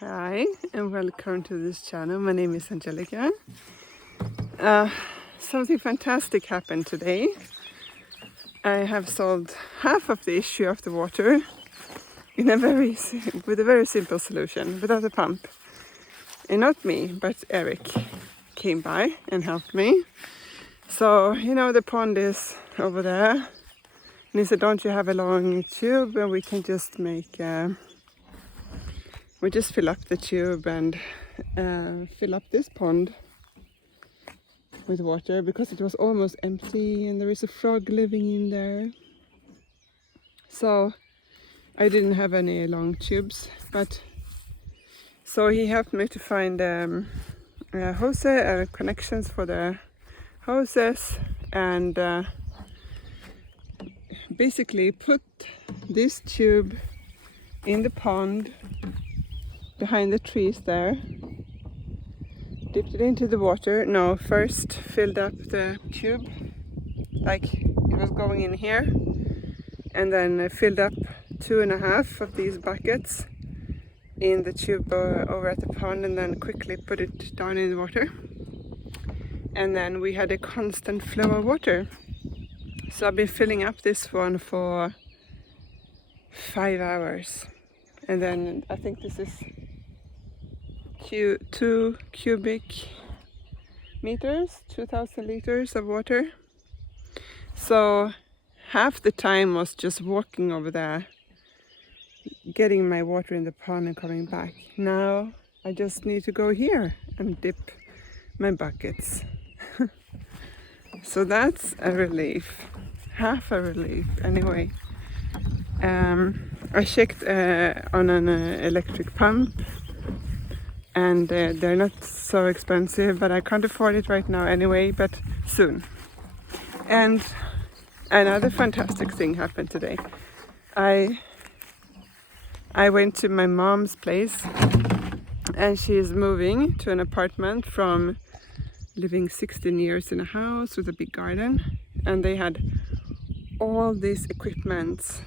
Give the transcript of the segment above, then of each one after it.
Hi and welcome to this channel. My name is Angelica. Uh, Something fantastic happened today. I have solved half of the issue of the water in with a very simple solution, without a pump. And not me, but Eric came by and helped me. So, the pond is over there. And he said, don't you have a long tube and we can just we just fill up the tube and fill up this pond with water because it was almost empty and there is a frog living in there. So I didn't have any long tubes, but so he helped me to find hose connections for the hoses and basically put this tube in the pond behind the trees there. Dipped it into the water. No, first filled up the tube like it was going in here, and then filled up 2.5 of these buckets in the tube over at the pond, and then quickly put it down in the water. And then we had a constant flow of water. So I've been filling up this one for 5 hours, and then I think this is 2 cubic meters, 2,000 liters of water. So half the time was just walking over there, getting my water in the pond and coming back. Now I just need to go here and dip my buckets. So that's a relief, half a relief anyway. I checked on an electric pump, and they're not so expensive, but I can't afford it right now anyway, but soon. And another fantastic thing happened today. I went to my mom's place, and she is moving to an apartment from living 16 years in a house with a big garden, and they had all these equipment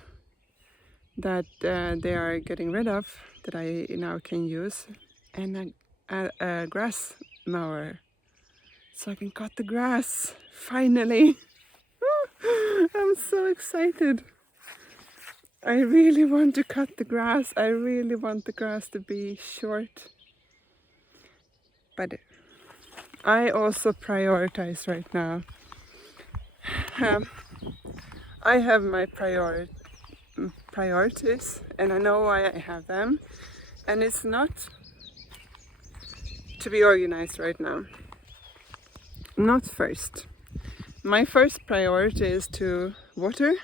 that they are getting rid of that I now can use, and a grass mower, so I can cut the grass finally. I'm so excited. I really want to cut the grass. I really want the grass to be short. But I also prioritize right now. I have my priorities, and I know why I have them. And it's not to be organized right now. Not first. My first priority is to water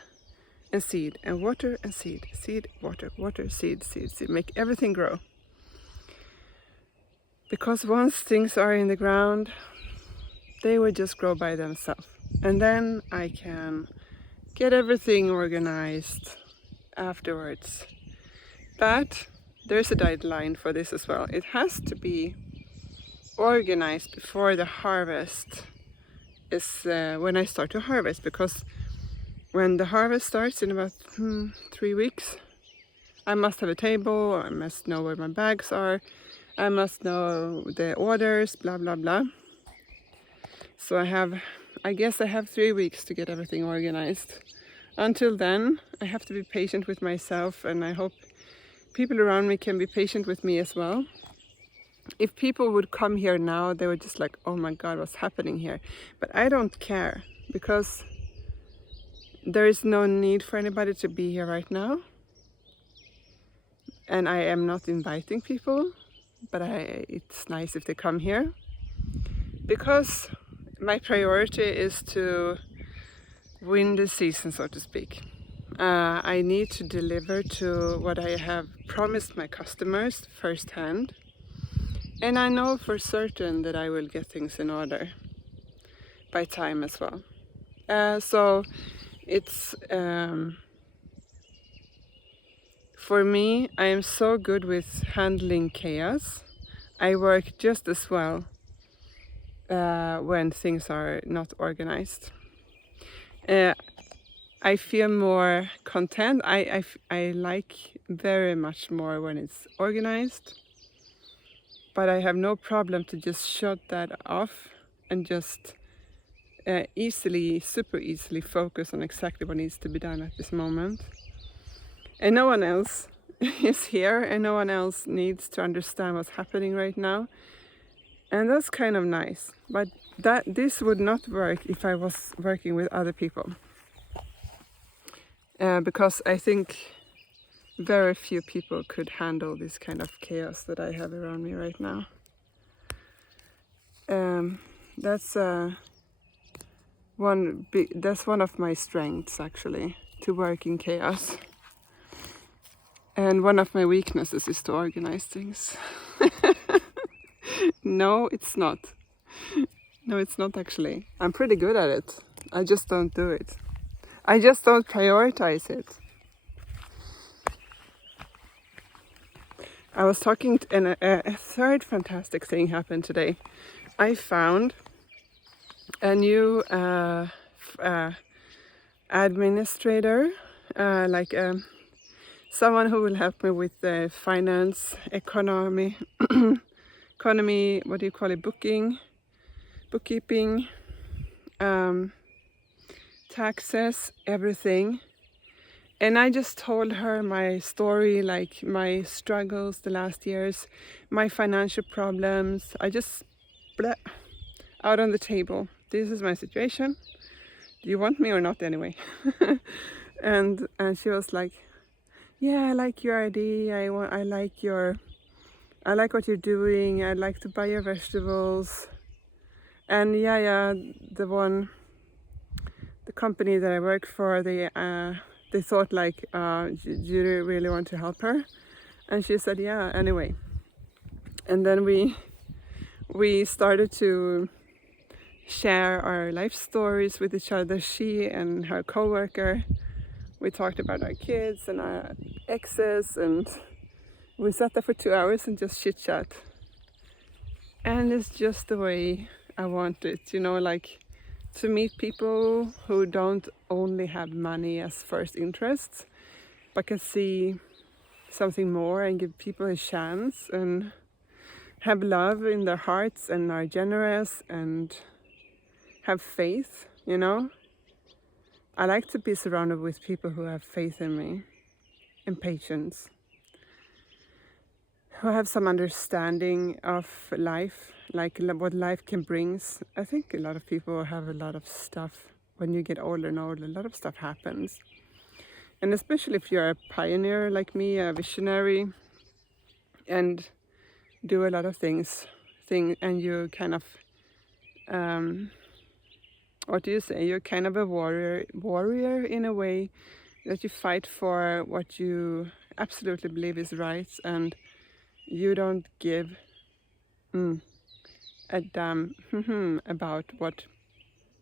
and seed, and water and seed, seed, water, water, seed, seed, seed, make everything grow. Because once things are in the ground, they will just grow by themselves. And then I can get everything organized afterwards. But there's a deadline for this as well. It has to be organized before the harvest is when I start to harvest, because when the harvest starts in about 3 weeks, I must have a table, I must know where my bags are, I must know the orders, blah blah blah. So I guess I have 3 weeks to get everything organized. Until then, I have to be patient with myself, and I hope people around me can be patient with me as well. If people would come here now, they would just like, oh my god, what's happening here? But I don't care, because there is no need for anybody to be here right now. And I am not inviting people, but it's nice if they come here, because my priority is to win the season, so to speak. I need to deliver to what I have promised my customers firsthand, and I know for certain that I will get things in order by time as well. So it's for me, I am so good with handling chaos. I work just as well when things are not organized. I feel more content. I like very much more when it's organized. but I have no problem to just shut that off and just super easily focus on exactly what needs to be done at this moment. And no one else is here, and no one else needs to understand what's happening right now. And that's kind of nice. But this would not work if I was working with other people. Because I think very few people could handle this kind of chaos that I have around me right now. That's one of my strengths, actually, to work in chaos. And one of my weaknesses is to organize things. No, it's not. No, it's not actually. I'm pretty good at it. I just don't do it. I just don't prioritize it. I was talking, and a third fantastic thing happened today. I found a new administrator, someone who will help me with the finance, economy, what do you call it, bookkeeping, taxes, everything. And I just told her my story, like my struggles the last years, my financial problems. I just out on the table. This is my situation. Do you want me or not anyway? and she was like, yeah, I like your idea. I like what you're doing. I'd like to buy your vegetables. And the company that I work for, they thought like, do you really want to help her? And she said, yeah, anyway. And then we started to share our life stories with each other, she and her coworker. We talked about our kids and our exes, and we sat there for 2 hours and just chit chat. And it's just the way I want it, like to meet people who don't only have money as first interest, but can see something more and give people a chance and have love in their hearts and are generous and have faith, I like to be surrounded with people who have faith in me and patience, who have some understanding of life, like what life can bring. I think a lot of people have a lot of stuff. When you get older and older, a lot of stuff happens. And especially if you're a pioneer like me, a visionary, and do a lot of things, and you kind of, what do you say? You're kind of a warrior in a way, that you fight for what you absolutely believe is right, and you don't give a damn about what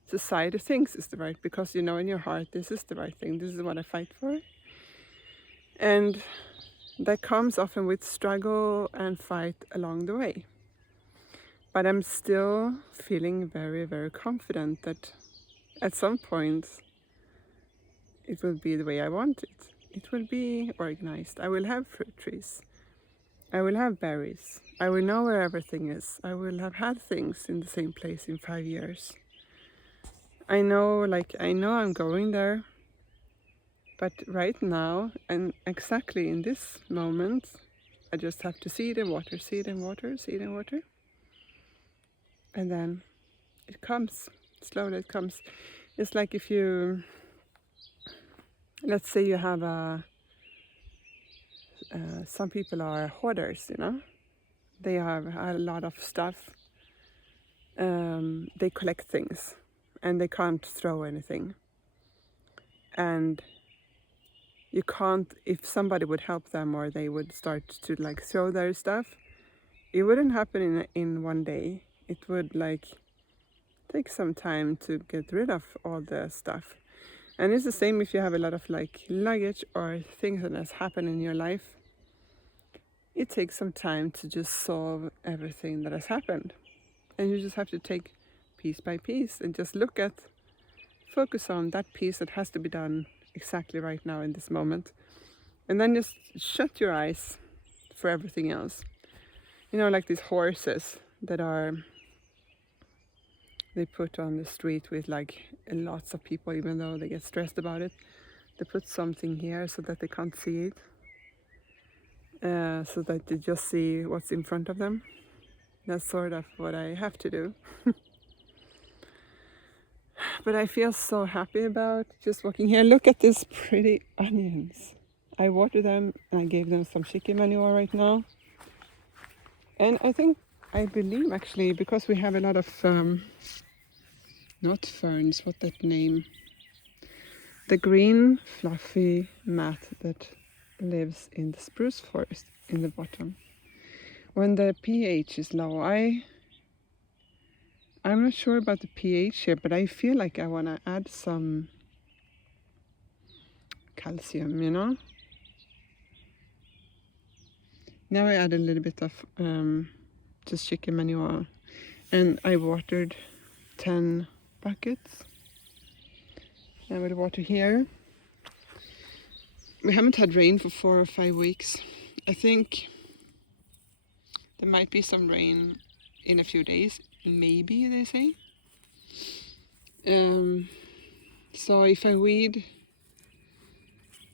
society thinks is the right, because you know in your heart this is the right thing, this is what I fight for. And that comes often with struggle and fight along the way. But I'm still feeling very, very confident that at some point it will be the way I want it. It will be organized. I will have fruit trees. I will have berries. I will know where everything is. I will have had things in the same place in 5 years. I know I'm going there. But right now, and exactly in this moment, I just have to seed and water, seed and water, seed and water. And then it comes, slowly it comes. It's like if you, let's say you have some people are hoarders, They have a lot of stuff. They collect things and they can't throw anything. And you can't, if somebody would help them or they would start to throw their stuff, it wouldn't happen in one day. It would take some time to get rid of all the stuff. And it's the same if you have a lot of luggage or things that has happened in your life. It takes some time to just solve everything that has happened. And you just have to take piece by piece and just focus on that piece that has to be done exactly right now in this moment. And then just shut your eyes for everything else. You know, like these horses that they put on the street with like lots of people, even though they get stressed about it. They put something here so that they can't see it, so that they just see what's in front of them. That's sort of what I have to do. But I feel so happy about just walking here. Look at these pretty onions. I watered them and I gave them some chicken manure right now. And I believe actually, because we have a lot of, not ferns, what that name? The green fluffy mat that lives in the spruce forest in the bottom. When the pH is low, I'm not sure about the pH here, but I feel like I want to add some calcium, you know? Now I add a little bit of just chicken manure, and I watered 10 buckets. I will water here. We haven't had rain for 4 or 5 weeks. I think there might be some rain in a few days, maybe, they say. So if I weed,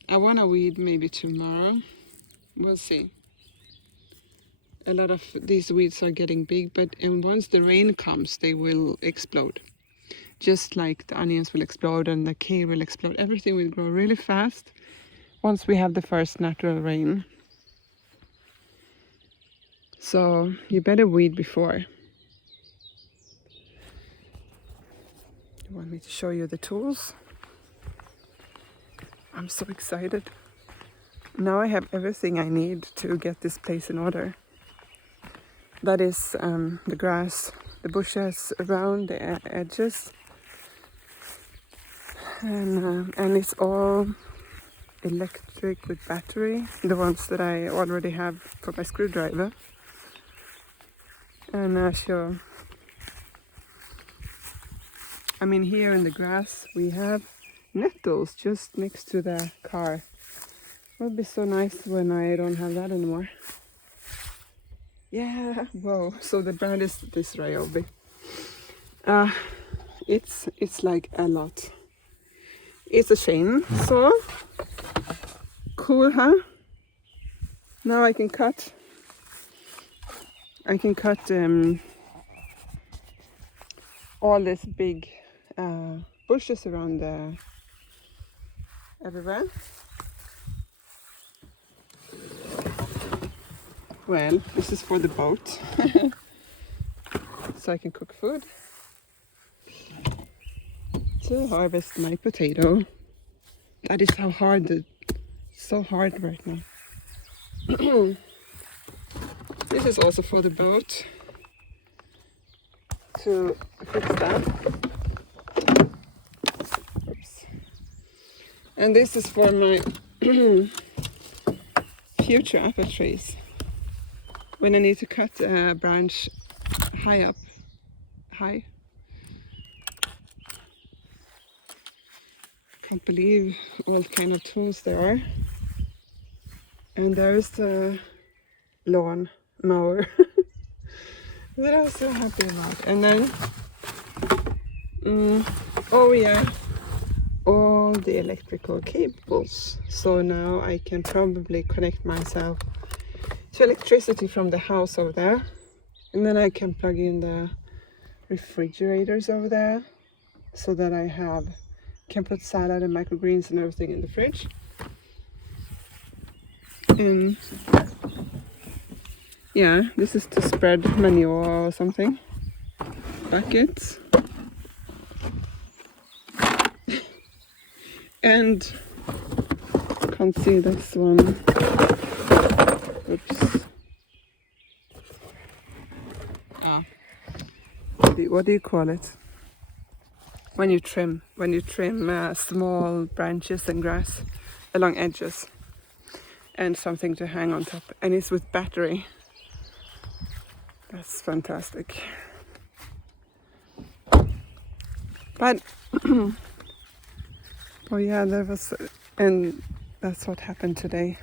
I want to weed maybe tomorrow. We'll see. A lot of these weeds are getting big, but once the rain comes, they will explode. Just like the onions will explode and the kale will explode. Everything will grow really fast once we have the first natural rain. So you better weed before. You want me to show you the tools? I'm so excited. Now I have everything I need to get this place in order. That is the grass, the bushes around the edges. And it's all electric with battery, the ones that I already have for my screwdriver. And I mean, here in the grass we have nettles just next to the car. It would be so nice when I don't have that anymore. Yeah, whoa, so the brand is this Ryobi. It's like a lot. It's a chainsaw. Cool, huh? Now I can cut all these big bushes around everywhere. Well, this is for the boat, so I can cook food. To harvest my potato. That is how hard, so hard right now. This is also for the boat, to fix that. Oops. And this is for my future apple trees. When I need to cut a branch high. Can't believe what kind of tools there are. And there's the lawn mower that I'm so happy about. And then, oh yeah, all the electrical cables. So now I can probably connect myself to electricity from the house over there. And then I can plug in the refrigerators over there so that I can put salad and microgreens and everything in the fridge. And yeah, this is to spread manure or something. Buckets. And can't see this one. Oops. What do you call it? When you trim small branches and grass along edges, and something to hang on top, and it's with battery. That's fantastic. But oh yeah, and that's what happened today.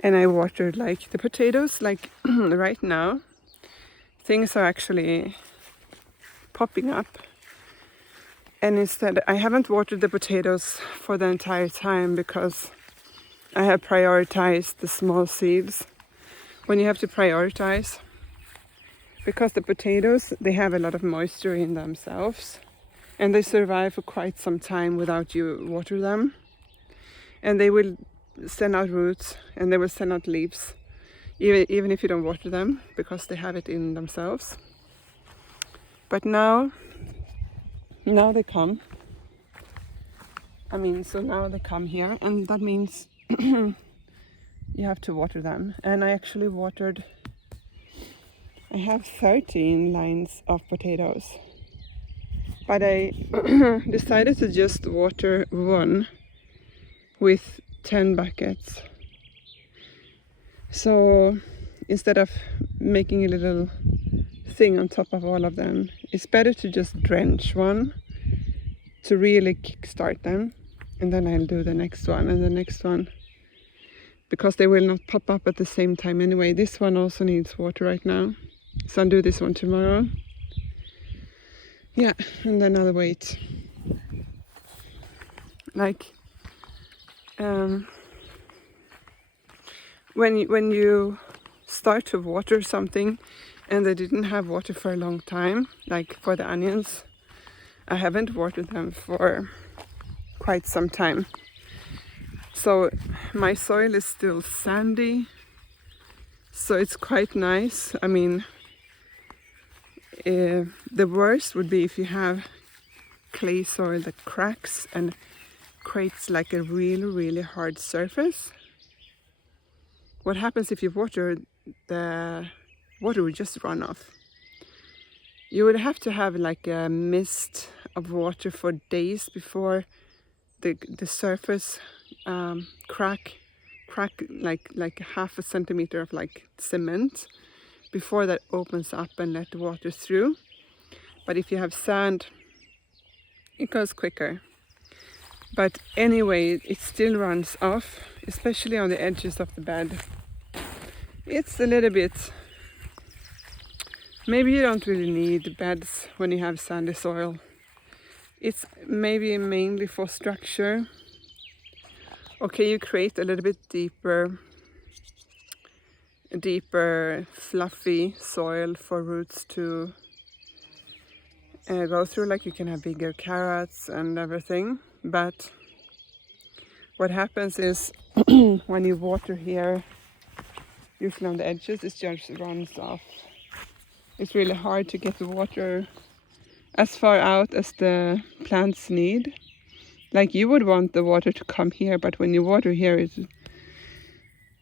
and I watered like the potatoes. Like right now things are actually popping up, and instead I haven't watered the potatoes for the entire time because I have prioritized the small seeds. When you have to prioritize, because the potatoes, they have a lot of moisture in themselves and they survive for quite some time without you water them, and they will send out roots and they will send out leaves even if you don't water them, because they have it in themselves. But now they come. So now they come here, and that means you have to water them. And I actually watered, I have 13 lines of potatoes, but I decided to just water one with 10 buckets. So instead of making a little thing on top of all of them, it's better to just drench one to really kickstart them, and then I'll do the next one and the next one, because they will not pop up at the same time anyway. This one also needs water right now, so I'll do this one tomorrow. Yeah, and then I'll wait. Like when you start to water something and they didn't have water for a long time, like for the onions, I haven't watered them for quite some time. So my soil is still sandy, so it's quite nice. The worst would be if you have clay soil that cracks and creates like a really, really hard surface. What happens if you water, the water would just run off. You would have to have like a mist of water for days before the surface crack like half a centimeter of like cement before that opens up and let the water through. But if you have sand, it goes quicker. But anyway, it still runs off, especially on the edges of the bed. It's a little bit, maybe you don't really need beds when you have sandy soil. It's maybe mainly for structure. Okay, you create a little bit deeper fluffy soil for roots to go through, like you can have bigger carrots and everything. But what happens is when you water here, usually on the edges, it just runs off. It's really hard to get the water as far out as the plants need. Like you would want the water to come here, but when you water here,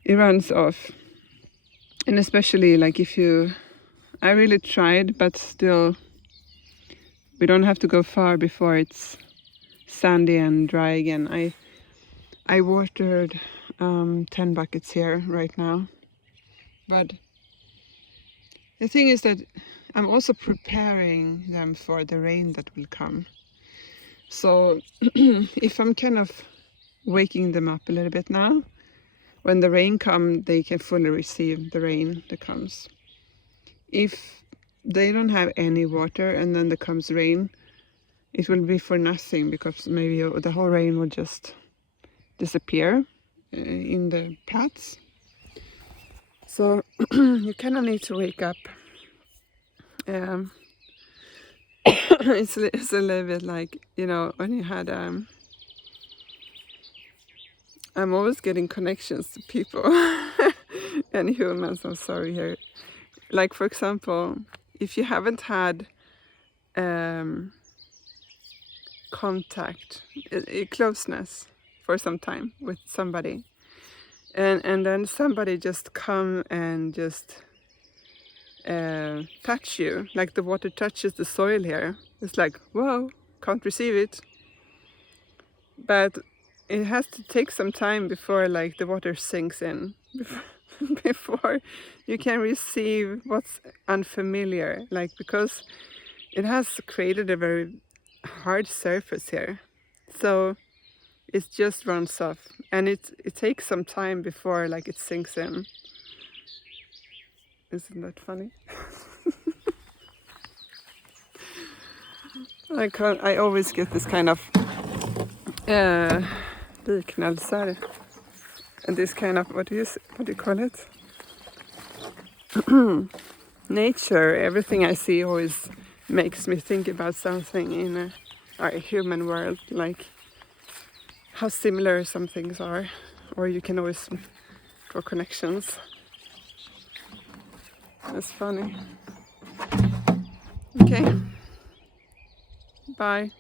it runs off. And especially like I really tried, but still, we don't have to go far before it's sandy and dry again. I watered 10 buckets here right now, but the thing is that I'm also preparing them for the rain that will come. So if I'm kind of waking them up a little bit now, when the rain comes, they can fully receive the rain that comes. If they don't have any water and then there comes rain, it will be for nothing, because maybe the whole rain will just disappear in the pots. So you kind of need to wake up. It's a little bit like, when you had I'm always getting connections to people and humans. I'm sorry here. Like, for example, if you haven't had contact, closeness for some time with somebody, and then somebody just come and just touch you, like the water touches the soil here, it's like, whoa, can't receive it. But it has to take some time before like the water sinks in, before you can receive what's unfamiliar, like, because it has created a very hard surface here. So it just runs off, and it takes some time before like it sinks in. Isn't that funny? I always get this kind of liknelser, and this kind of what do you call it? Nature. Everything I see always makes me think about something in our human world, like how similar some things are, or you can always draw connections. That's funny. Okay. Bye.